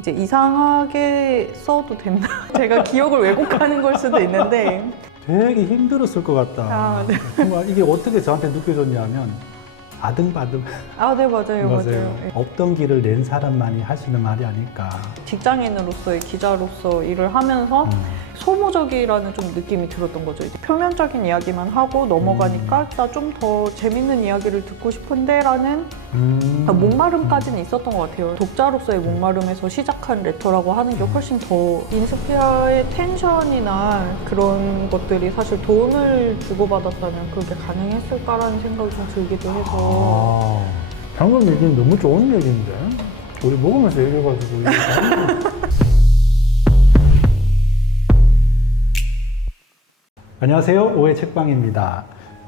이제 이상하게 써도 된다. 제가 기억을 왜곡하는 걸 수도 있는데. 되게 힘들었을 것 같다. 아, 네. 정말 이게 어떻게 저한테 느껴졌냐면 아등바등. 아, 네, 맞아요. 네. 없던 길을 낸 사람만이 할 수 있는 말이 아닐까. 직장인으로서의 기자로서 일을 하면서 소모적이라는 좀 느낌이 들었던 거죠. 이제 표면적인 이야기만 하고 넘어가니까 나 좀 더 재밌는 이야기를 듣고 싶은데 라는 목마름까지는 있었던 것 같아요. 독자로서의 목마름에서 시작한 레터라고 하는 게 훨씬 더 인스피아의 텐션이나 그런 것들이 사실 도움을 주고받았다면 그게 가능했을까라는 생각이 좀 들기도 해서. 방금 얘기는 너무 좋은 얘기인데 우리 먹으면서 얘기해가지고 안녕하세요, 오해 책방입니다.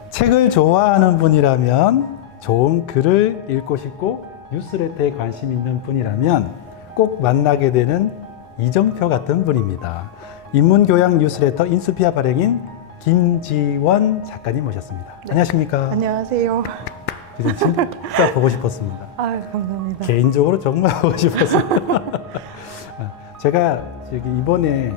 책을 좋아하는 분이라면, 좋은 글을 읽고 싶고 뉴스레터에 관심 있는 분이라면 꼭 만나게 되는 이정표 같은 분입니다. 인문교양 뉴스레터 인스피아 발행인 김지원 작가님 모셨습니다. 네. 안녕하십니까? 안녕하세요. 그래서 진짜 보고 싶었습니다. 아, 감사합니다. 개인적으로 정말 보고 싶었습니다. 제가 이번에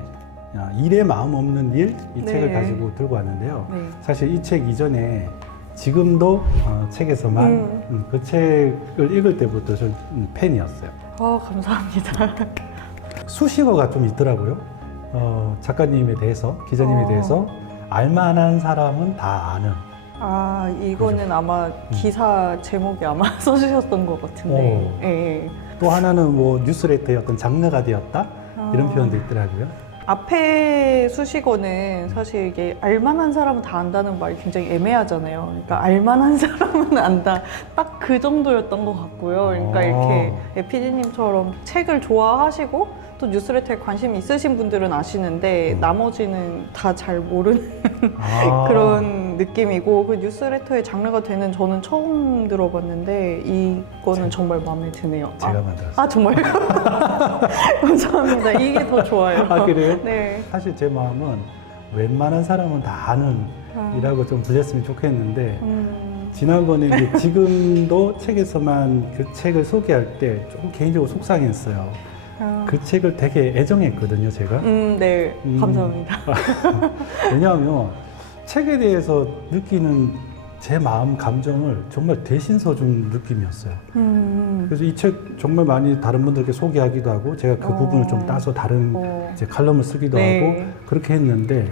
일에 마음 없는 일, 이 네. 책을 가지고 들고 왔는데요. 네. 사실 이 책 이전에 지금도 책에서만 그 책을 읽을 때부터 좀 팬이었어요. 감사합니다. 수식어가 좀 있더라고요. 작가님에 대해서, 기자님에 대해서 알만한 사람은 다 아는. 아, 이거는 아마 기사 제목이 아마 써주셨던 것 같은데. 예. 또 하나는 뭐 뉴스레터의 어떤 장르가 되었다? 이런 표현도 있더라고요. 앞에 수식어는 사실 이게 알만한 사람은 다 안다는 말이 굉장히 애매하잖아요. 그러니까 알만한 사람은 안다. 딱 그 정도였던 것 같고요. 그러니까 이렇게 PD님처럼 책을 좋아하시고 또 뉴스레터에 관심 있으신 분들은 아시는데 나머지는 다 잘 모르는 그런 느낌이고, 그 뉴스레터의 장르가 되는 저는 처음 들어봤는데 이거는 정말 마음에 드네요. 제가 만들었어요. 아, 정말요? 감사합니다. 이게 더 좋아요. 아, 그래요? 네. 사실 제 마음은 웬만한 사람은 다 아는 이라고 좀 불렸으면 좋겠는데 지난번에 이제 지금도 책에서만 그 책을 소개할 때 조금 개인적으로 속상했어요. 그 책을 되게 애정했거든요, 제가. 네. 감사합니다. 왜냐하면 책에 대해서 느끼는 제 마음, 감정을 정말 대신 써준 느낌이었어요. 그래서 이 책 정말 많이 다른 분들께 소개하기도 하고 제가 그 부분을 좀 따서 다른 이제 칼럼을 쓰기도 하고 그렇게 했는데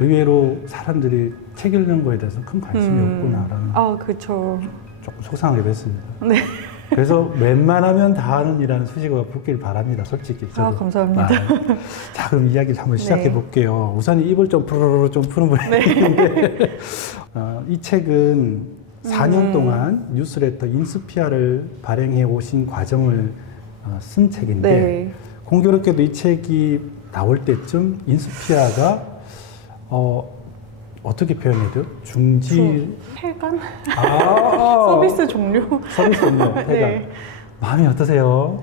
의외로 사람들이 책 읽는 거에 대해서 큰 관심이 없구나라는 그렇죠. 조금 속상하게 됐습니다. 네. 그래서 웬만하면 다 아는이라는 수식어가 붙길 바랍니다, 솔직히. 저도. 감사합니다. 자, 그럼 이야기를 한번 시작해 네. 볼게요. 우선 입을 좀 푸르르 좀 푸는 분인데 이 책은 4년 동안 뉴스레터 인스피아를 발행해 오신 과정을 쓴 책인데 네. 공교롭게도 이 책이 나올 때쯤 인스피아가 어떻게 표현해야 돼요? 폐간? 아, 서비스 종료? 서비스군요. 폐간. 네. 마음이 어떠세요?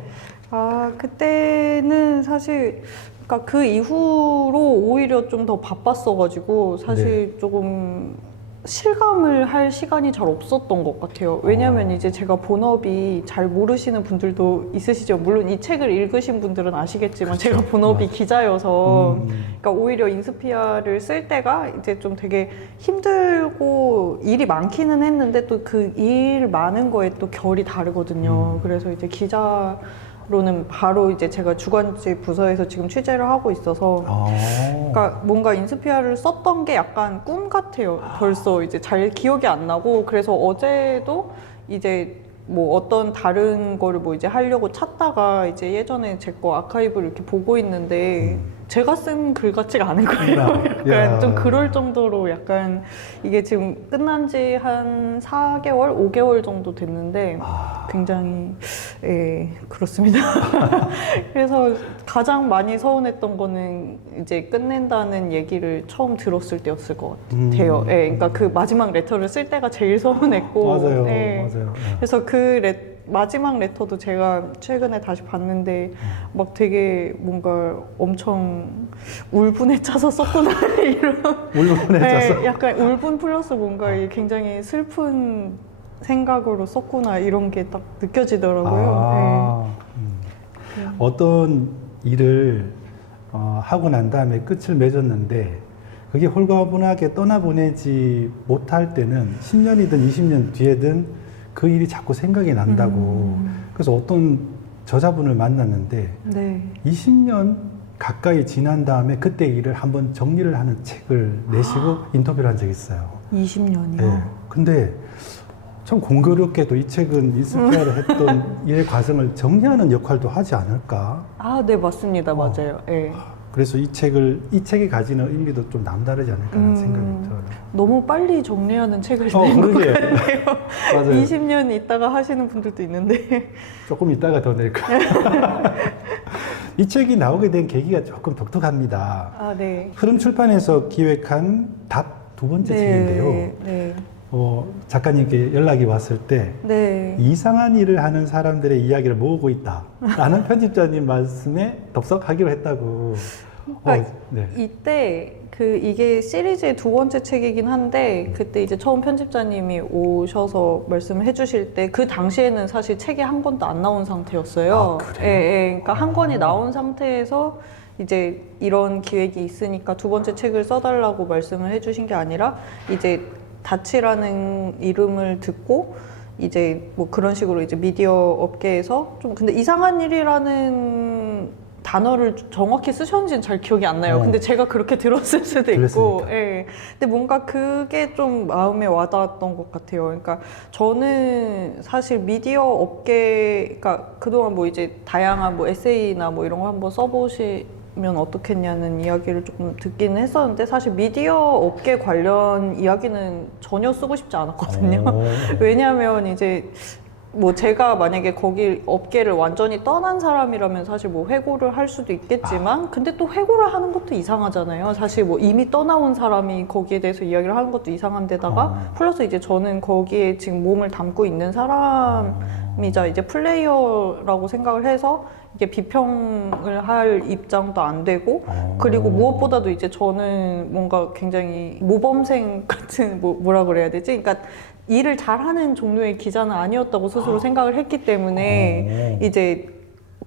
그때는 사실 그러니까 그 이후로 오히려 좀 더 바빴어가지고 사실 조금 실감을 할 시간이 잘 없었던 것 같아요. 왜냐하면 이제 제가 본업이 잘 모르시는 분들도 있으시죠. 물론 이 책을 읽으신 분들은 아시겠지만 제가 본업이 기자여서 그러니까 오히려 인스피아를 쓸 때가 이제 좀 되게 힘들고 일이 많기는 했는데 또 그 일 많은 거에 또 결이 다르거든요. 그래서 이제 기자로는 바로 이제 제가 주간지 부서에서 지금 취재를 하고 있어서 그러니까 뭔가 인스피아를 썼던 게 약간 꿈 같아요. 벌써 이제 잘 기억이 안 나고 그래서 어제도 이제 뭐 어떤 다른 거를 뭐 이제 하려고 찾다가 이제 예전에 제 거 아카이브를 이렇게 보고 있는데 제가 쓴 글 같지가 않은 거예요. 약간 좀 그럴 정도로 약간 이게 지금 끝난 지 한 4개월, 5개월 정도 됐는데 굉장히 그렇습니다. 그래서 가장 많이 서운했던 거는 이제 끝낸다는 얘기를 처음 들었을 때였을 것 같아요. 그러니까 그 마지막 레터를 쓸 때가 제일 서운했고 맞아요. 맞아요. 그래서 그 마지막 레터도 제가 최근에 다시 봤는데 막 되게 뭔가 엄청 울분에 차서 썼구나 이런 울분에 차서? 약간 울분 플러스 뭔가 굉장히 슬픈 생각으로 썼구나 이런 게 딱 느껴지더라고요. 어떤 일을 하고 난 다음에 끝을 맺었는데 그게 홀가분하게 떠나보내지 못할 때는 10년이든 20년 뒤에든 그 일이 자꾸 생각이 난다고. 그래서 어떤 저자분을 만났는데 네. 20년 가까이 지난 다음에 그때 일을 한번 정리를 하는 책을 내시고 인터뷰를 한 적이 있어요. 20년이요? 네. 근데 참 공교롭게도 이 책은 이스케아를 했던 일의 과정을 정리하는 역할도 하지 않을까. 아, 네, 맞습니다. 맞아요. 네. 그래서 이 책이 가지는 의미도 좀 남다르지 않을까라는 생각이 들어요. 너무 빨리 정리하는 책을 낸 것 그러게. 같네요. 맞아요. 20년 있다가 하시는 분들도 있는데. 조금 이따가 더 낼 거예요. 이 책이 나오게 된 계기가 조금 독특합니다. 아, 네. 흐름 출판에서 기획한 답 두 번째 책인데요. 네. 작가님께 연락이 왔을 때 네. 이상한 일을 하는 사람들의 이야기를 모으고 있다라는 편집자님 말씀에 덥석하기로 했다고. 그러니까 네. 이때 이게 시리즈의 두 번째 책이긴 한데 그때 이제 처음 편집자님이 오셔서 말씀을 해주실 때 그 당시에는 사실 책이 한 권도 안 나온 상태였어요. 아, 그래요? 예. 그러니까 한 권이 나온 상태에서 이제 이런 기획이 있으니까 두 번째 책을 써달라고 말씀을 해주신 게 아니라 이제 다치라는 이름을 듣고 이제 뭐 그런 식으로 이제 미디어 업계에서 좀 근데 이상한 일이라는 단어를 정확히 쓰셨는지는 잘 기억이 안 나요. 근데 제가 그렇게 들었을 수도 있고, 그랬으니까. 예. 근데 뭔가 그게 좀 마음에 와닿았던 것 같아요. 그러니까 저는 사실 미디어 업계, 그러니까 그동안 뭐 이제 다양한 뭐 에세이나 뭐 이런 거 한번 써보시면 어떻겠냐는 이야기를 조금 듣기는 했었는데 사실 미디어 업계 관련 이야기는 전혀 쓰고 싶지 않았거든요. 왜냐하면 이제 뭐 제가 만약에 거기 업계를 완전히 떠난 사람이라면 사실 뭐 회고를 할 수도 있겠지만 근데 또 회고를 하는 것도 이상하잖아요. 사실 뭐 이미 떠나온 사람이 거기에 대해서 이야기를 하는 것도 이상한데다가 플러스 이제 저는 거기에 지금 몸을 담고 있는 사람이자 이제 플레이어라고 생각을 해서 이게 비평을 할 입장도 안 되고 그리고 무엇보다도 이제 저는 뭔가 굉장히 모범생 같은 뭐라 그래야 되지? 그러니까 일을 잘하는 종류의 기자는 아니었다고 스스로 생각을 했기 때문에 이제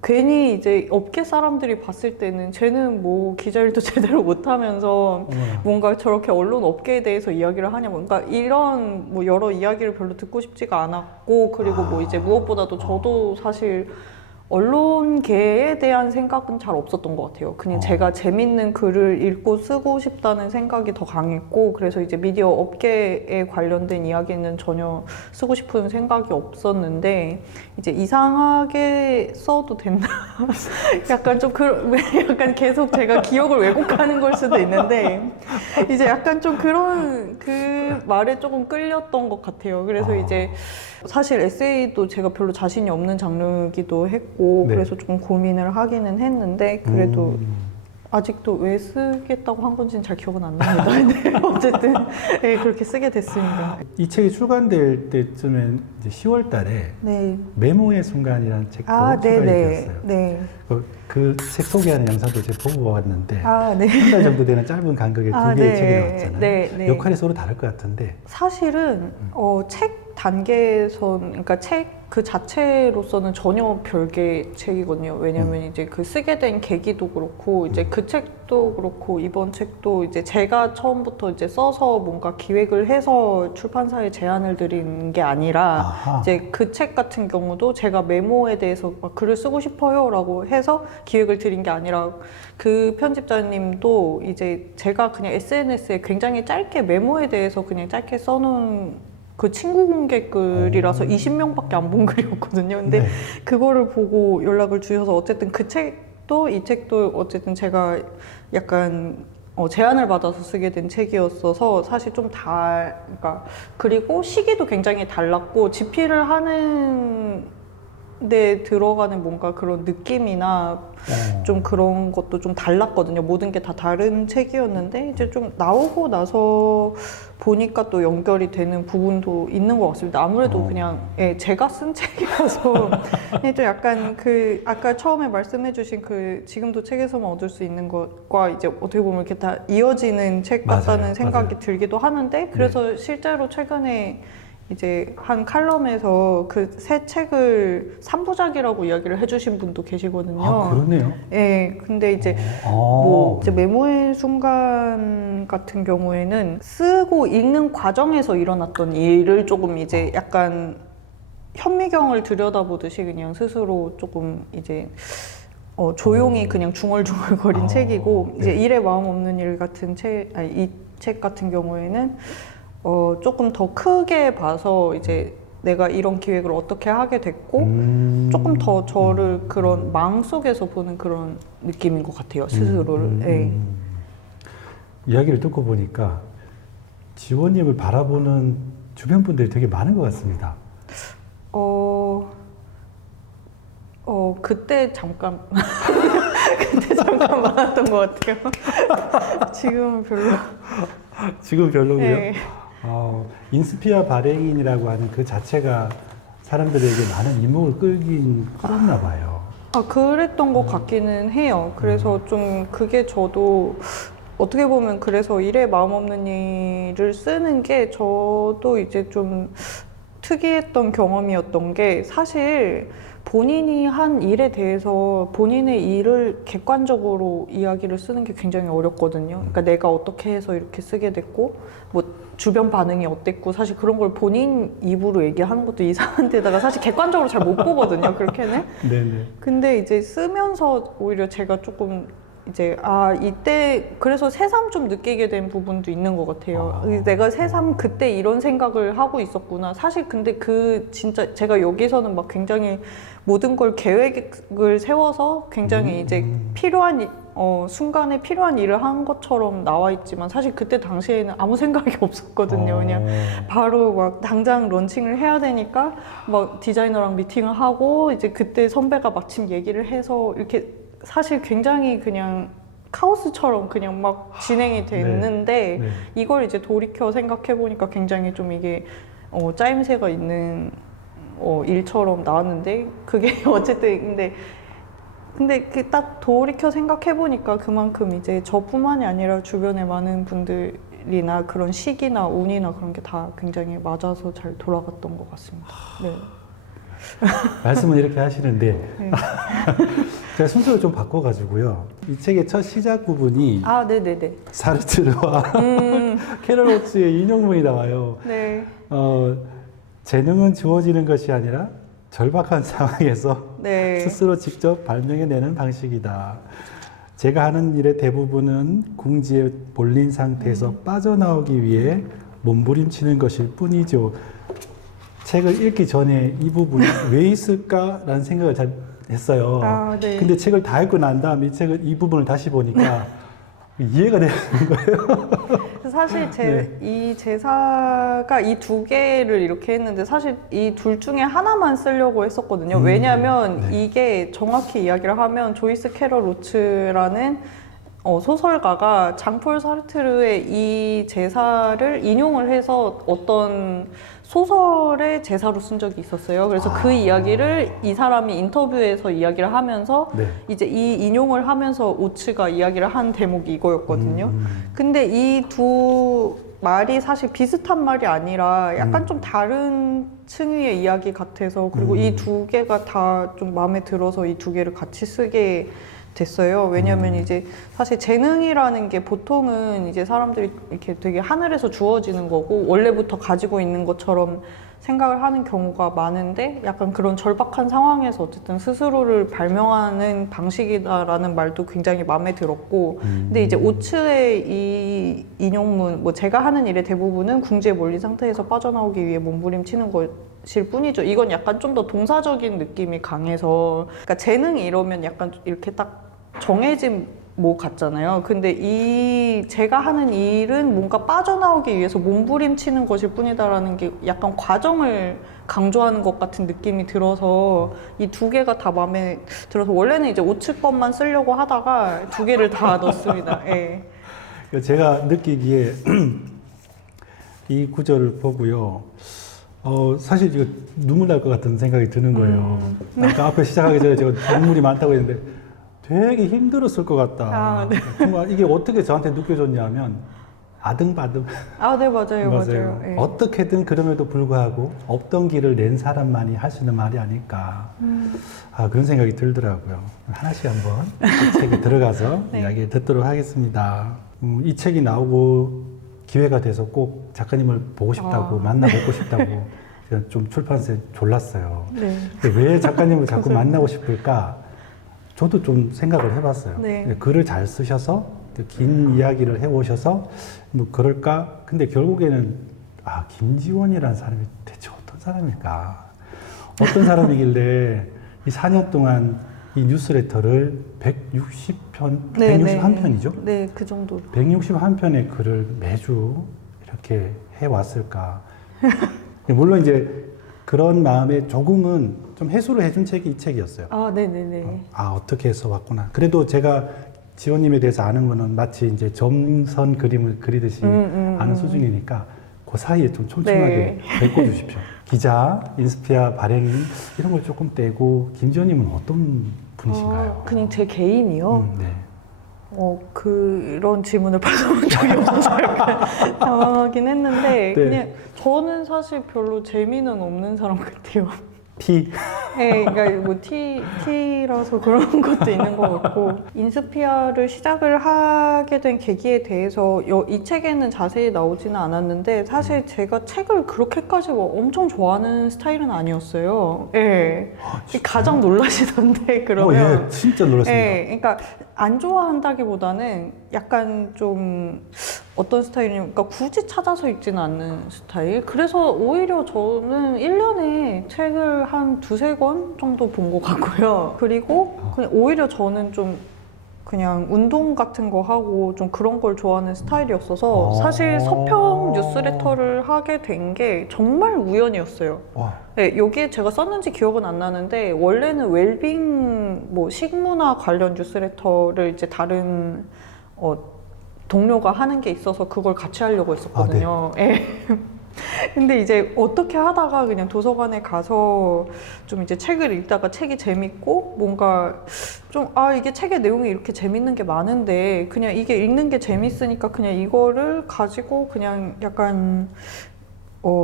괜히 이제 업계 사람들이 봤을 때는 쟤는 뭐 기자 일도 제대로 못하면서 뭔가 저렇게 언론 업계에 대해서 이야기를 하냐 뭔가 이런 뭐 여러 이야기를 별로 듣고 싶지가 않았고 그리고 뭐 이제 무엇보다도 저도 사실 언론계에 대한 생각은 잘 없었던 것 같아요. 그냥 제가 재밌는 글을 읽고 쓰고 싶다는 생각이 더 강했고 그래서 이제 미디어 업계에 관련된 이야기는 전혀 쓰고 싶은 생각이 없었는데 이제 이상하게 써도 된다. 약간 좀 약간 계속 제가 기억을 왜곡하는 걸 수도 있는데 이제 약간 좀 그런 그 말에 조금 끌렸던 것 같아요. 그래서 이제 사실 에세이도 제가 별로 자신이 없는 장르이기도 했고 네. 그래서 조금 고민을 하기는 했는데 그래도 아직도 왜 쓰겠다고 한 건지는 잘 기억은 안 납니다. 근데 어쨌든 네, 그렇게 쓰게 됐습니다. 이 책이 출간될 때쯤엔 이제 10월 달에 네. 메모의 순간이라는 책도 출간이 네네. 되었어요. 네. 그 책 소개하는 영상도 제가 보고 왔는데 네. 한 달 정도 되는 짧은 간격의 두 개의 책이 나왔잖아요. 네. 역할이 서로 다를 것 같은데 사실은 책 단계에선 그러니까 책 그 자체로서는 전혀 별개의 책이거든요. 왜냐하면 이제 그 쓰게 된 계기도 그렇고 이제 그 책도 그렇고 이번 책도 이제 제가 처음부터 이제 써서 뭔가 기획을 해서 출판사에 제안을 드린 게 아니라 이제 그 책 같은 경우도 제가 메모에 대해서 막 글을 쓰고 싶어요라고 해서 기획을 드린 게 아니라 그 편집자님도 이제 제가 그냥 SNS에 굉장히 짧게 메모에 대해서 그냥 짧게 써놓은 그 친구 공개 글이라서 20명밖에 안 본 글이었거든요. 근데 그거를 보고 연락을 주셔서 어쨌든 그 책도 이 책도 어쨌든 제가 약간 제안을 받아서 쓰게 된 책이었어서 사실 좀 그러니까 그리고 시기도 굉장히 달랐고 집필을 하는 데 들어가는 뭔가 그런 느낌이나 좀 그런 것도 좀 달랐거든요. 모든 게 다 다른 책이었는데 이제 좀 나오고 나서 보니까 또 연결이 되는 부분도 있는 것 같습니다. 아무래도 그냥 제가 쓴 책이라서 좀 약간 그 아까 처음에 말씀해주신 그 지금도 책에서만 얻을 수 있는 것과 이제 어떻게 보면 이렇게 다 이어지는 책 같다는 생각이 들기도 하는데 그래서 실제로 최근에 이제 한 칼럼에서 그 새 책을 3부작이라고 이야기를 해주신 분도 계시거든요. 아, 그러네요. 예, 근데 이제 뭐 이제 메모의 순간 같은 경우에는 쓰고 읽는 과정에서 일어났던 일을 조금 이제 약간 현미경을 들여다보듯이 그냥 스스로 조금 이제 조용히 그냥 중얼중얼거린 책이고 이제 네. 일에 마음 없는 일 같은 책, 아니 이 책 같은 경우에는 조금 더 크게 봐서 이제 내가 이런 기획을 어떻게 하게 됐고 조금 더 저를 그런 마음속에서 보는 그런 느낌인 것 같아요, 스스로를. 예. 이야기를 듣고 보니까 지원님을 바라보는 주변 분들이 되게 많은 것 같습니다. 그때 잠깐 그때 잠깐 많았던 것 같아요. 지금은 별로. 지금 별로고요. 네. 인스피아 발행인이라고 하는 그 자체가 사람들에게 많은 이목을 끌긴 끌었나 봐요. 그랬던 것 같기는 해요. 그래서 좀 그게 저도 어떻게 보면 그래서 일에 마음 없는 일을 쓰는 게 저도 이제 좀 특이했던 경험이었던 게 사실 본인이 한 일에 대해서 본인의 일을 객관적으로 이야기를 쓰는 게 굉장히 어렵거든요. 그러니까 내가 어떻게 해서 이렇게 쓰게 됐고 뭐 주변 반응이 어땠고 사실 그런 걸 본인 입으로 얘기하는 것도 이상한데다가 사실 객관적으로 잘 못 보거든요. 그렇게는. 네네. 근데 이제 쓰면서 오히려 제가 조금 이제 이때 그래서 새삼 좀 느끼게 된 부분도 있는 것 같아요. 내가 새삼 그때 이런 생각을 하고 있었구나. 사실 근데 진짜 제가 여기서는 막 굉장히 모든 걸 계획을 세워서 굉장히 이제 필요한 순간에 필요한 일을 한 것처럼 나와 있지만 사실 그때 당시에는 아무 생각이 없었거든요. 그냥 바로 막 당장 런칭을 해야 되니까 막 디자이너랑 미팅을 하고 이제 그때 선배가 마침 얘기를 해서 이렇게 사실 굉장히 그냥 카오스처럼 그냥 막 진행이 됐는데 네. 이걸 이제 돌이켜 생각해 보니까 굉장히 좀 이게 짜임새가 있는 일처럼 나왔는데 그게 어쨌든 근데 그 딱 돌이켜 생각해 보니까 그만큼 이제 저뿐만이 아니라 주변에 많은 분들이나 그런 시기나 운이나 그런 게 다 굉장히 맞아서 잘 돌아갔던 것 같습니다. 네. 말씀은 이렇게 하시는데 네. 제가 순서를 좀 바꿔가지고요. 이 책의 첫 시작 부분이 네네네. 사르트르와 캐럴 호츠의 인용문이 나와요. 네. 재능은 주어지는 것이 아니라 절박한 상황에서 네. 스스로 직접 발명해내는 방식이다. 제가 하는 일의 대부분은 궁지에 몰린 상태에서 빠져나오기 위해 몸부림치는 것일 뿐이죠. 책을 읽기 전에 이 부분이 왜 있을까라는 생각을 잘 했어요. 네. 근데 책을 다 읽고 난 다음에 이 부분을 다시 보니까 이해가 되는 거예요. 사실 네. 이 제사가 이 두 개를 이렇게 했는데 사실 이 둘 중에 하나만 쓰려고 했었거든요. 왜냐하면 네. 이게 정확히 이야기를 하면 조이스 캐럴 로츠라는 소설가가 장폴 사르트르의 이 제사를 인용을 해서 어떤 소설의 제사로 쓴 적이 있었어요. 그래서 그 이야기를 이 사람이 인터뷰에서 이야기를 하면서 네. 이제 이 인용을 하면서 오츠가 이야기를 한 대목이 이거였거든요. 근데 이 두 말이 사실 비슷한 말이 아니라 약간 좀 다른 층위의 이야기 같아서 그리고 이 두 개가 다 좀 마음에 들어서 이 두 개를 같이 쓰게 됐어요. 왜냐하면 이제 사실 재능이라는 게 보통은 이제 사람들이 이렇게 되게 하늘에서 주어지는 거고 원래부터 가지고 있는 것처럼 생각을 하는 경우가 많은데 약간 그런 절박한 상황에서 어쨌든 스스로를 발명하는 방식이다라는 말도 굉장히 마음에 들었고 근데 이제 오츠의 이 인용문 뭐 제가 하는 일의 대부분은 궁지에 몰린 상태에서 빠져나오기 위해 몸부림치는 것일 뿐이죠. 이건 약간 좀 더 동사적인 느낌이 강해서 그러니까 재능이 이러면 약간 이렇게 딱 정해진 뭐 같잖아요. 근데 제가 하는 일은 뭔가 빠져나오기 위해서 몸부림치는 것일 뿐이다라는 게 약간 과정을 강조하는 것 같은 느낌이 들어서 이 두 개가 다 마음에 들어서 원래는 이제 오츠 것만 쓰려고 하다가 두 개를 다 넣었습니다. 예. 제가 느끼기에 이 구절을 보고요. 사실 이거 눈물 날 것 같은 생각이 드는 거예요. 아까 앞에 시작하기 전에 제가 눈물이 많다고 했는데 되게 힘들었을 것 같다. 네. 정말 이게 어떻게 저한테 느껴졌냐면 아등바등. 아, 네, 맞아요. 예. 어떻게든 그럼에도 불구하고 없던 길을 낸 사람만이 할 수 있는 말이 아닐까. 그런 생각이 들더라고요. 하나씩 한번 이 책에 들어가서 네. 이야기를 듣도록 하겠습니다. 이 책이 나오고 기회가 돼서 꼭 작가님을 보고 싶다고, 만나보고 싶다고 제가 좀 출판사에 졸랐어요. 네. 근데 왜 작가님을 자꾸 만나고 싶을까? 저도 좀 생각을 해봤어요. 네. 글을 잘 쓰셔서 긴 이야기를 해오셔서 뭐 그럴까? 근데 결국에는 김지원이라는 사람이 대체 어떤 사람일까? 어떤 사람이길래 이 4년 동안 이 뉴스레터를 160편, 네, 161편이죠? 네, 그 정도. 161편의 글을 매주 이렇게 해왔을까? 물론 이제 그런 마음에 조금은 좀 해소를 해준 책이 이 책이었어요. 아, 네네네. 어떻게 해서 왔구나. 그래도 제가 지원님에 대해서 아는 거는 마치 이제 점선 그림을 그리듯이 아는 수준이니까 그 사이에 좀 촘촘하게 메꿔주십시오. 기자, 인스피아 발행인 이런 걸 조금 떼고 김지원님은 어떤 분이신가요? 그냥 제 개인이요? 네. 그런 질문을 받아본 적이 없어서 약간 당황하긴 했는데, 네. 그냥 저는 사실 별로 재미는 없는 사람 같아요. T. 네, 그러니까 뭐 T라서 그런 것도 있는 것 같고, 인스피아를 시작을 하게 된 계기에 대해서 이 책에는 자세히 나오지는 않았는데, 사실 제가 책을 그렇게까지 뭐 엄청 좋아하는 스타일은 아니었어요. 예. 가장 놀라시던데, 그러면. 예, 진짜 놀랐습니다. 예, 그러니까 안 좋아한다기보다는 약간 좀 어떤 스타일이냐면, 그러니까 굳이 찾아서 읽지는 않는 스타일. 그래서 오히려 저는 1년에 책을 한 두세 권 정도 본 것 같고요. 그리고 그냥 오히려 저는 좀 그냥 운동 같은 거 하고 좀 그런 걸 좋아하는 스타일이었어서 사실 서평 뉴스레터를 하게 된 게 정말 우연이었어요. 와. 네, 여기에 제가 썼는지 기억은 안 나는데 원래는 웰빙 뭐 식문화 관련 뉴스레터를 이제 다른 동료가 하는 게 있어서 그걸 같이 하려고 했었거든요. 네. 근데 이제 어떻게 하다가 그냥 도서관에 가서 좀 이제 책을 읽다가 책이 재밌고 뭔가 좀 이게 책의 내용이 이렇게 재밌는 게 많은데 그냥 이게 읽는 게 재밌으니까 그냥 이거를 가지고 그냥 약간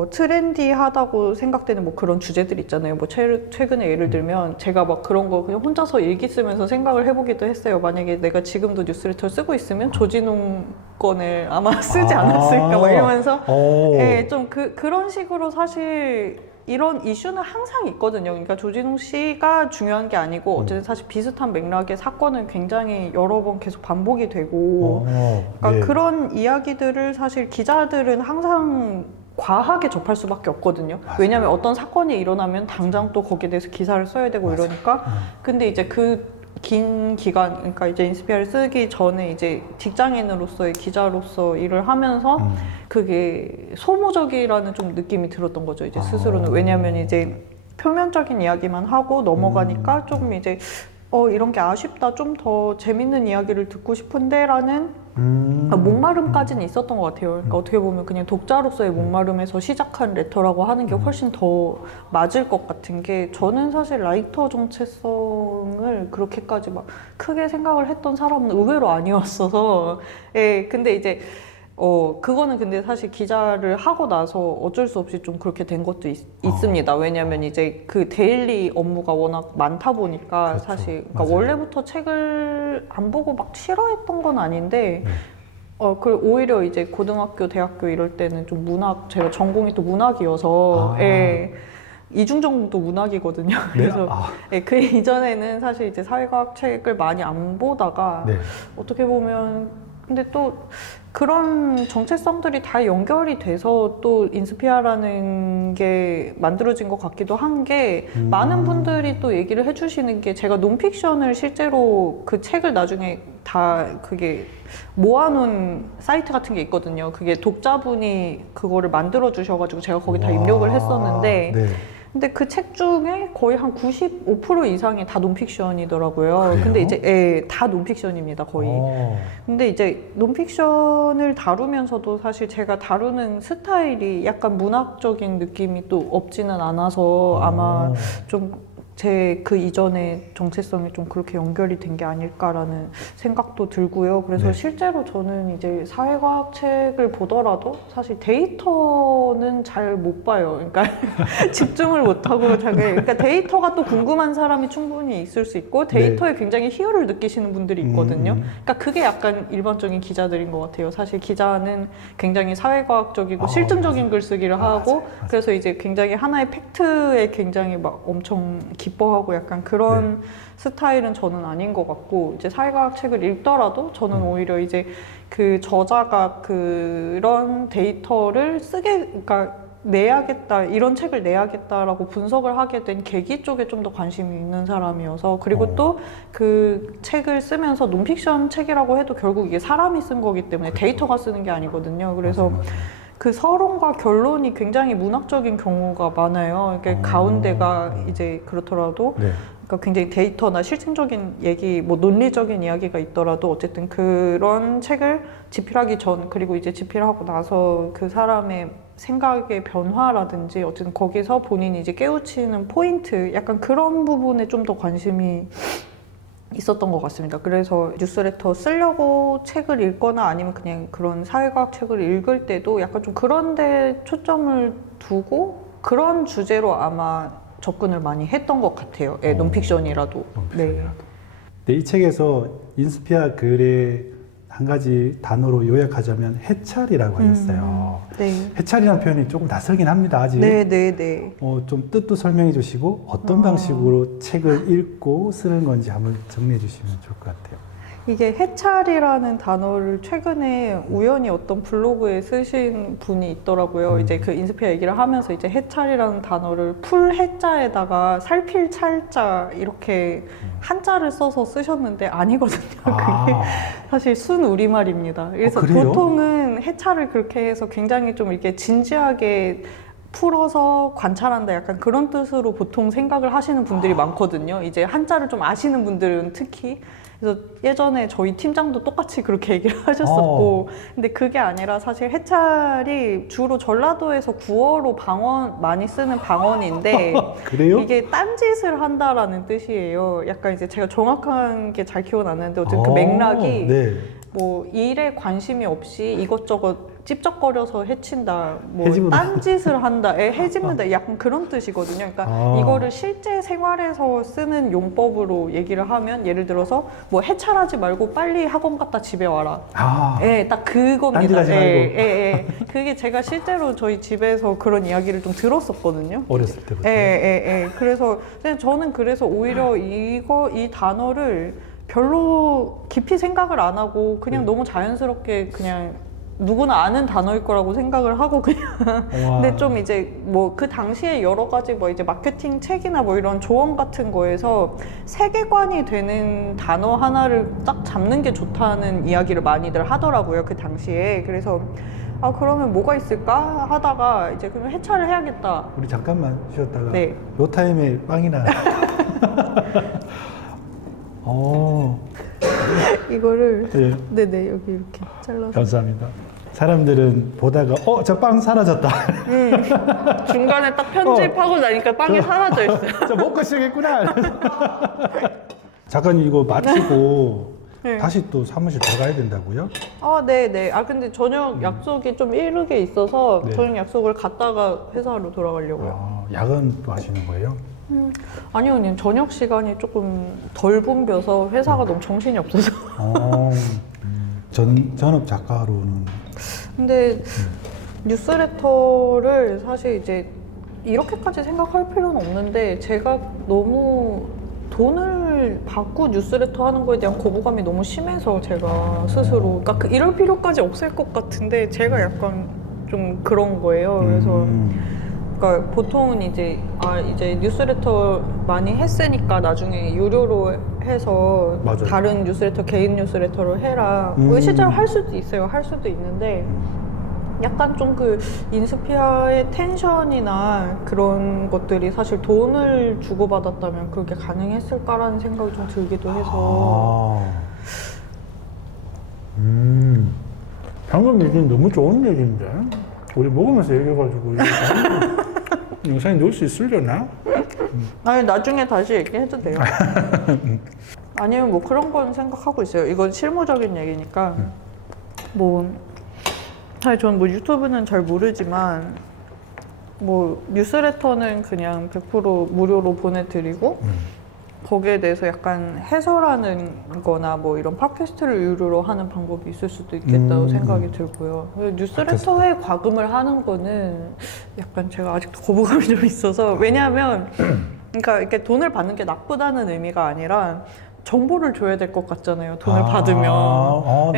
트렌디하다고 생각되는 뭐 그런 주제들 있잖아요. 뭐 최근에 예를 들면 제가 막 그런 거 그냥 혼자서 일기 쓰면서 생각을 해보기도 했어요. 만약에 내가 지금도 뉴스레터를 쓰고 있으면 조진웅 건을 아마 쓰지 않았을까 막 이러면서 네, 좀 그런 식으로 사실 이런 이슈는 항상 있거든요. 그러니까 조진웅 씨가 중요한 게 아니고 어쨌든 사실 비슷한 맥락의 사건은 굉장히 여러 번 계속 반복이 되고 그러니까 네. 그런 이야기들을 사실 기자들은 항상 과하게 접할 수밖에 없거든요. 맞아요. 왜냐하면 어떤 사건이 일어나면 당장 또 거기에 대해서 기사를 써야 되고 맞아요. 이러니까. 근데 이제 그 긴 기간, 그러니까 이제 인스피아를 쓰기 전에 이제 직장인으로서의 기자로서 일을 하면서 그게 소모적이라는 좀 느낌이 들었던 거죠. 이제 스스로는. 왜냐하면 이제 표면적인 이야기만 하고 넘어가니까 조금 이제 이런 게 아쉽다. 좀 더 재밌는 이야기를 듣고 싶은데라는 목마름까지는 있었던 것 같아요. 그러니까 어떻게 보면 그냥 독자로서의 목마름에서 시작한 레터라고 하는 게 훨씬 더 맞을 것 같은 게 저는 사실 라이터 정체성을 그렇게까지 막 크게 생각을 했던 사람은 의외로 아니었어서 예, 근데 이제 그거는 근데 사실 기자를 하고 나서 어쩔 수 없이 좀 그렇게 된 것도 있습니다. 왜냐하면 이제 그 데일리 업무가 워낙 많다 보니까 그렇죠. 사실 그러니까 맞아요. 원래부터 책을 안 보고 막 싫어했던 건 아닌데 그리고 오히려 이제 고등학교, 대학교 이럴 때는 좀 문학, 제가 전공이 또 문학이어서 예, 이중전공도 문학이거든요. 그래서 예, 그 이전에는 사실 이제 사회과학 책을 많이 안 보다가 네. 어떻게 보면 근데 또 그런 정체성들이 다 연결이 돼서 또 인스피아라는 게 만들어진 것 같기도 한 게 많은 분들이 또 얘기를 해주시는 게 제가 논픽션을 실제로 그 책을 나중에 다 그게 모아놓은 사이트 같은 게 있거든요. 그게 독자분이 그거를 만들어 주셔가지고 제가 거기 다 입력을 했었는데 네. 근데 그 책 중에 거의 한 95% 이상이 다 논픽션이더라고요. 그래요? 근데 이제 다 논픽션입니다, 거의. 근데 이제 논픽션을 다루면서도 사실 제가 다루는 스타일이 약간 문학적인 느낌이 또 없지는 않아서 아마 좀 제 그 이전의 정체성이 좀 그렇게 연결이 된 게 아닐까라는 생각도 들고요. 그래서 네. 실제로 저는 이제 사회과학 책을 보더라도 사실 데이터는 잘 못 봐요. 그러니까 집중을 못 하고 그러니까 데이터가 또 궁금한 사람이 충분히 있을 수 있고 데이터에 굉장히 희열을 느끼시는 분들이 있거든요. 그러니까 그게 약간 일반적인 기자들인 것 같아요. 사실 기자는 굉장히 사회과학적이고 실증적인 글쓰기를 하고 맞아요. 그래서 이제 굉장히 하나의 팩트에 굉장히 막 엄청 기뻐하고 약간 그런 스타일은 저는 아닌 것 같고 이제 사회과학 책을 읽더라도 저는 오히려 이제 그 저자가 그런 데이터를 그러니까 내야겠다 이런 책을 내야겠다라고 분석을 하게 된 계기 쪽에 좀 더 관심이 있는 사람이어서 그리고 또 그 책을 쓰면서 논픽션 책이라고 해도 결국 이게 사람이 쓴 거기 때문에 그렇죠. 데이터가 쓰는 게 아니거든요. 그래서 맞아요. 그 서론과 결론이 굉장히 문학적인 경우가 많아요. 이게 가운데가 이제 그렇더라도 네. 그러니까 굉장히 데이터나 실증적인 얘기, 뭐 논리적인 이야기가 있더라도 어쨌든 그런 책을 집필하기 전 그리고 이제 집필하고 나서 그 사람의 생각의 변화라든지 어쨌든 거기서 본인이 이제 깨우치는 포인트 약간 그런 부분에 좀 더 관심이 있었던 것 같습니다. 그래서 뉴스레터 쓰려고 책을 읽거나 아니면 그냥 그런 사회과학 책을 읽을 때도 약간 좀 그런 데 초점을 두고 그런 주제로 아마 접근을 많이 했던 것 같아요. 예, 논픽션이라도. 네. 네, 이 책에서 인스피아 글의 한 가지 단어로 요약하자면 해찰이라고 하셨어요. 네. 해찰이라는 표현이 조금 낯설긴 합니다. 아직. 네. 좀 뜻도 설명해 주시고 어떤 방식으로 책을 읽고 쓰는 건지 한번 정리해 주시면 좋을 것 같아요. 이게 해찰이라는 단어를 최근에 우연히 어떤 블로그에 쓰신 분이 있더라고요. 이제 그 인스피아 얘기를 하면서 이제 해찰이라는 단어를 풀 해자에다가 살필 찰자 이렇게 한자를 써서 쓰셨는데 아니거든요. 그게 사실 순 우리말입니다. 그래서 그래요? 보통은 해찰을 그렇게 해서 굉장히 좀 이렇게 진지하게 풀어서 관찰한다 약간 그런 뜻으로 보통 생각을 하시는 분들이 많거든요. 이제 한자를 좀 아시는 분들은 특히. 그래서 예전에 저희 팀장도 똑같이 그렇게 얘기를 하셨었고 근데 그게 아니라 사실 해찰이 주로 전라도에서 구어로 방언 많이 쓰는 방언인데 그래요? 이게 딴짓을 한다라는 뜻이에요. 약간 이제 제가 정확한 게 잘 기억은 안 나는데 어쨌든 그 맥락이 네. 뭐 일에 관심이 없이 이것저것 찝쩍거려서 해친다, 뭐 해집는다. 딴짓을 한다, 해집는다, 약간 그런 뜻이거든요. 그러니까 이거를 실제 생활에서 쓰는 용법으로 얘기를 하면 예를 들어서 뭐 해찰하지 말고 빨리 학원 갔다 집에 와라. 예, 딱 그겁니다. 딴짓하지 말고. 예. 그게 제가 실제로 저희 집에서 그런 이야기를 좀 들었었거든요. 어렸을 때부터. 그래서 저는 그래서 오히려 이 단어를 별로 깊이 생각을 안 하고 그냥 너무 자연스럽게 그냥 누구나 아는 단어일 거라고 생각을 하고 그냥 근데 좀 이제 뭐 그 당시에 여러 가지 뭐 이제 마케팅 책이나 뭐 이런 조언 같은 거에서 세계관이 되는 단어 하나를 딱 잡는 게 좋다는 이야기를 많이들 하더라고요 그 당시에. 그래서 그러면 뭐가 있을까 하다가 이제 그러면 해찰을 해야겠다. 우리 잠깐만 쉬었다가 네. 요 타임에 빵이나 이거를 네. 네네 여기 이렇게 잘라서 감사합니다. 사람들은 보다가 저 빵 사라졌다. 중간에 딱 편집하고 나니까 빵이 사라져 있어요. 저 먹고 시작했구나. 잠깐 이거 마치고 네. 다시 또 사무실 들어가야 된다고요? 네네. 근데 저녁 약속이 좀 이르게 있어서 네. 저녁 약속을 갔다가 회사로 돌아가려고요. 야근 또 하시는 거예요? 아니요, 그냥 저녁 시간이 조금 덜 붐벼서 회사가 너무 정신이 없어서. 전업 작가로는 근데 뉴스레터를 사실 이제 이렇게까지 생각할 필요는 없는데 제가 너무 돈을 받고 뉴스레터 하는 거에 대한 거부감이 너무 심해서 제가 스스로 그러니까 이럴 필요까지 없을 것 같은데 제가 약간 좀 그런 거예요. 그래서 그러니까 보통은 이제 이제 뉴스레터 많이 했으니까 나중에 유료로 해서 맞아요. 다른 뉴스레터 개인 뉴스레터로 해라. 뭐 실제로 할 수도 있어요. 할 수도 있는데 약간 좀 그 인스피아의 텐션이나 그런 것들이 사실 돈을 주고받았다면 그렇게 가능했을까라는 생각이 좀 들기도 해서. 방금 얘기는 너무 좋은 얘기인데 우리 먹으면서 얘기해가지고 영상에 넣을 수 있으려나? 아니 나중에 다시 얘기해도 돼요. 아니면 뭐 그런 건 생각하고 있어요. 이건 실무적인 얘기니까 뭐 사실 저는 뭐 유튜브는 잘 모르지만 뭐 뉴스레터는 그냥 100% 무료로 보내드리고 거기에 대해서 약간 해설하는 거나 뭐 이런 팟캐스트를 유료로 하는 방법이 있을 수도 있겠다고 생각이 들고요. 뉴스레터에 과금을 하는 거는 약간 제가 아직도 거부감이 좀 있어서 왜냐하면 그러니까 이렇게 돈을 받는 게 나쁘다는 의미가 아니라 정보를 줘야 될 것 같잖아요. 돈을 받으면.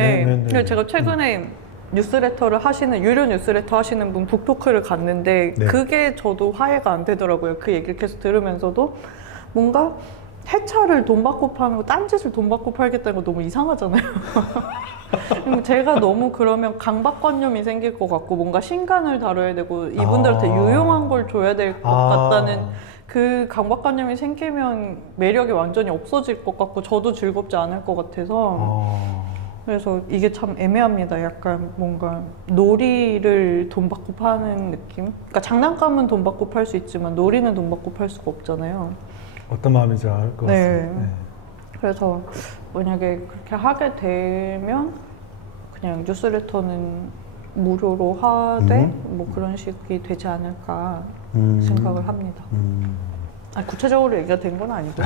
그래서 제가 최근에 뉴스레터를 하시는 유료 뉴스레터 하시는 분 북토크를 갔는데 네. 그게 저도 화해가 안 되더라고요. 그 얘기를 계속 들으면서도 뭔가 해차를 돈 받고 파는 거, 딴짓을 돈 받고 팔겠다는 거 너무 이상하잖아요. 제가 너무 그러면 강박관념이 생길 것 같고 뭔가 신간을 다뤄야 되고 이분들한테 유용한 걸 줘야 될 것 같다는 그 강박관념이 생기면 매력이 완전히 없어질 것 같고 저도 즐겁지 않을 것 같아서 그래서 이게 참 애매합니다. 약간 뭔가 놀이를 돈 받고 파는 느낌? 그러니까 장난감은 돈 받고 팔 수 있지만 놀이는 돈 받고 팔 수가 없잖아요. 어떤 마음인지 알 것 같습니다. 네. 그래서 만약에 그렇게 하게 되면 그냥 뉴스레터는 무료로 하되 뭐 그런 식이 되지 않을까 생각을 합니다. 구체적으로 얘기가 된 건 아니고.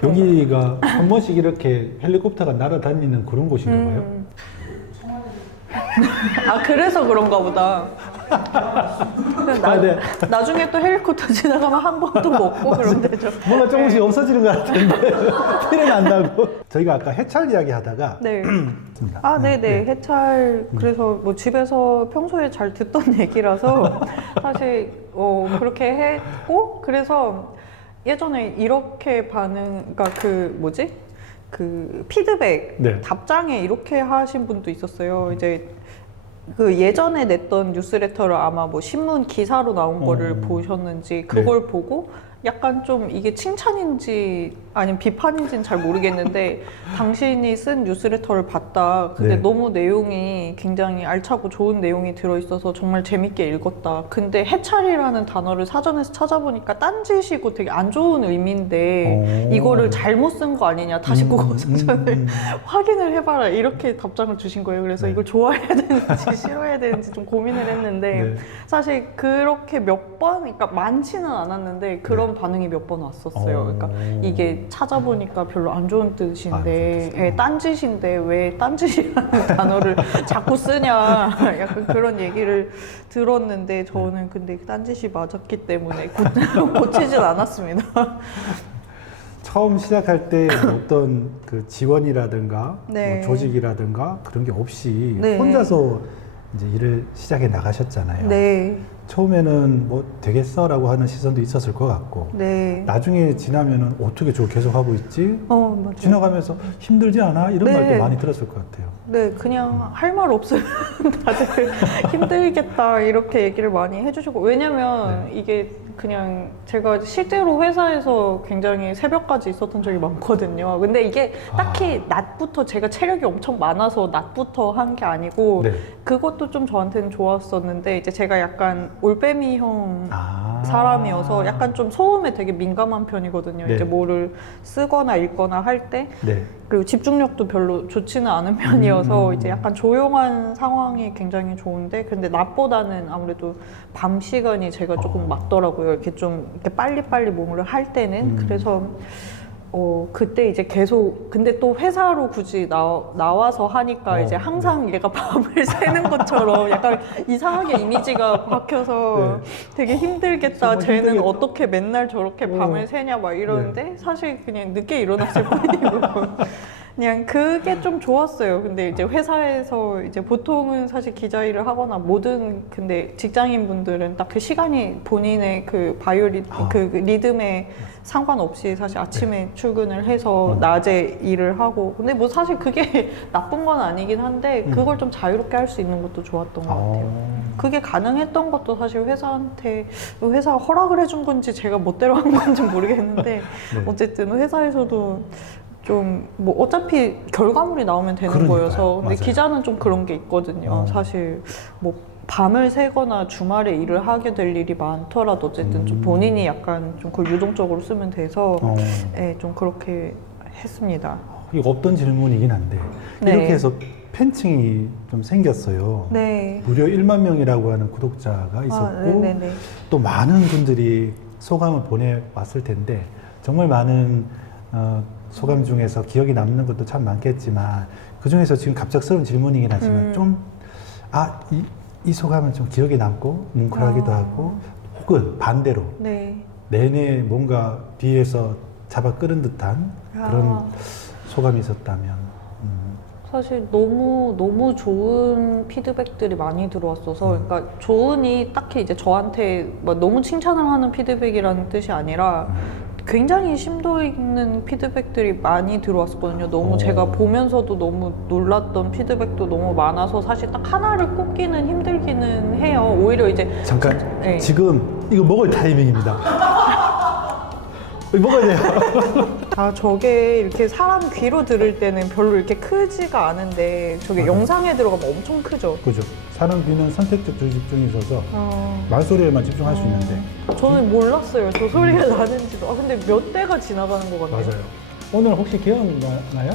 여기가 한 번씩 이렇게 헬리콥터가 날아다니는 그런 곳인가 봐요? 아 그래서 그런가 보다. 네. 나중에 또 헬리콥터 지나가면 한 번 또 먹고 그러면 되죠. 뭔가 조금씩 없어지는 것 같은데 티는 안 나고. 저희가 아까 해찰 이야기 하다가 네. 네네. 해찰 그래서 뭐 집에서 평소에 잘 듣던 얘기라서 사실 그렇게 했고 그래서 예전에 이렇게 그러니까 그 피드백 네. 답장에 이렇게 하신 분도 있었어요. 이제 그 예전에 냈던 뉴스레터를 아마 뭐 신문 기사로 나온 거를 보셨는지 그걸 보고 약간 좀 이게 칭찬인지 아니면 비판인지는 잘 모르겠는데 당신이 쓴 뉴스레터를 봤다. 근데 너무 내용이 굉장히 알차고 좋은 내용이 들어있어서 정말 재밌게 읽었다. 근데 해찰이라는 단어를 사전에서 찾아보니까 딴짓이고 되게 안 좋은 의미인데 이거를 잘못 쓴 거 아니냐. 다시 국어 사전을 확인을 해봐라. 이렇게 답장을 주신 거예요. 그래서 이걸 좋아해야 되는지 싫어해야 되는지 좀 고민을 했는데 사실 그렇게 몇 번, 그러니까 많지는 않았는데 그런 반응이 몇 번 왔었어요. 그러니까 이게 찾아보니까 별로 안 좋은 뜻인데, 딴짓인데 왜 딴짓이라는 단어를 자꾸 쓰냐, 약간 그런 얘기를 들었는데 저는 근데 딴짓이 맞았기 때문에 고치진 않았습니다. 처음 시작할 때 어떤 그 지원이라든가 뭐 조직이라든가 그런 게 없이 혼자서 이제 일을 시작해 나가셨잖아요. 처음에는 뭐 되겠어라고 하는 시선도 있었을 것 같고 나중에 지나면은 어떻게 저거 계속 하고 있지? 맞아요. 지나가면서 힘들지 않아? 이런 말도 많이 들었을 것 같아요. 그냥 할 말 없으면 다들 힘들겠다 이렇게 얘기를 많이 해주시고 왜냐면 이게 그냥 제가 실제로 회사에서 굉장히 새벽까지 있었던 적이 많거든요. 근데 이게 딱히 낮부터 제가 체력이 엄청 많아서 낮부터 한 게 아니고 그것도 좀 저한테는 좋았었는데 이제 제가 약간 올빼미형 사람이어서 약간 좀 소음에 되게 민감한 편이거든요. 이제 뭐를 쓰거나 읽거나 할 때 그리고 집중력도 별로 좋지는 않은 편이어서 이제 약간 조용한 상황이 굉장히 좋은데 근데 낮보다는 아무래도 밤 시간이 제가 조금 맞더라고요. 이렇게 좀 이렇게 빨리빨리 뭔가를 할 때는 그래서 그때 이제 계속 근데 또 회사로 굳이 나와서 하니까 이제 항상 얘가 밤을 새는 것처럼 약간 이상하게 이미지가 박혀서 되게 힘들겠다. 쟤는 힘들겠다. 어떻게 맨날 저렇게 밤을 새냐 막 이러는데 사실 그냥 늦게 일어났을 뿐이고 그냥 그게 좀 좋았어요. 근데 이제 회사에서 이제 보통은 사실 기자 일을 하거나 근데 직장인 분들은 딱 그 시간이 본인의 그 그 리듬에 상관없이 사실 아침에 출근을 해서 낮에 일을 하고 근데 뭐 사실 그게 나쁜 건 아니긴 한데 그걸 좀 자유롭게 할 수 있는 것도 좋았던 것 같아요. 그게 가능했던 것도 사실 회사가 허락을 해준 건지 제가 멋대로 한 건지 모르겠는데 어쨌든 회사에서도 좀 뭐 어차피 결과물이 나오면 되는 거여서 근데 기자는 좀 그런 게 있거든요. 사실 뭐 밤을 새거나 주말에 일을 하게 될 일이 많더라도 어쨌든 좀 본인이 약간 좀 그걸 유동적으로 쓰면 돼서 네, 좀 그렇게 했습니다. 이거 없던 질문이긴 한데 네. 이렇게 해서 팬층이 좀 생겼어요. 네. 무려 1만 명이라고 하는 구독자가 있었고 네네네. 또 많은 분들이 소감을 보내왔을 텐데 정말 많은 소감 중에서 기억이 남는 것도 참 많겠지만 그 중에서 지금 갑작스러운 질문이긴 하지만 이 소감은 좀 기억에 남고 뭉클하기도 하고 혹은 반대로 네. 내내 뭔가 뒤에서 잡아 끌은 듯한 그런 소감이 있었다면 사실 너무 좋은 피드백들이 많이 들어왔어서 그러니까 좋으니 딱히 이제 저한테 막 너무 칭찬을 하는 피드백이라는 뜻이 아니라 굉장히 심도 있는 피드백들이 많이 들어왔었거든요. 너무 제가 보면서도 너무 놀랐던 피드백도 너무 많아서 사실 딱 하나를 꼽기는 힘들기는 해요. 오히려 이제 잠깐 네. 지금 이거 먹을 타이밍입니다. 이거 먹어야 돼요. 저게 이렇게 사람 귀로 들을 때는 별로 이렇게 크지가 않은데 저게 맞아요. 영상에 들어가면 엄청 크죠. 그죠. 사람 귀는 선택적 집중이 있어서 말소리에만 집중할 수 있는데 저는 몰랐어요. 저 소리가 나는지도. 근데 몇 대가 지나가는 것 같네요. 맞아요. 오늘 혹시 기억나요?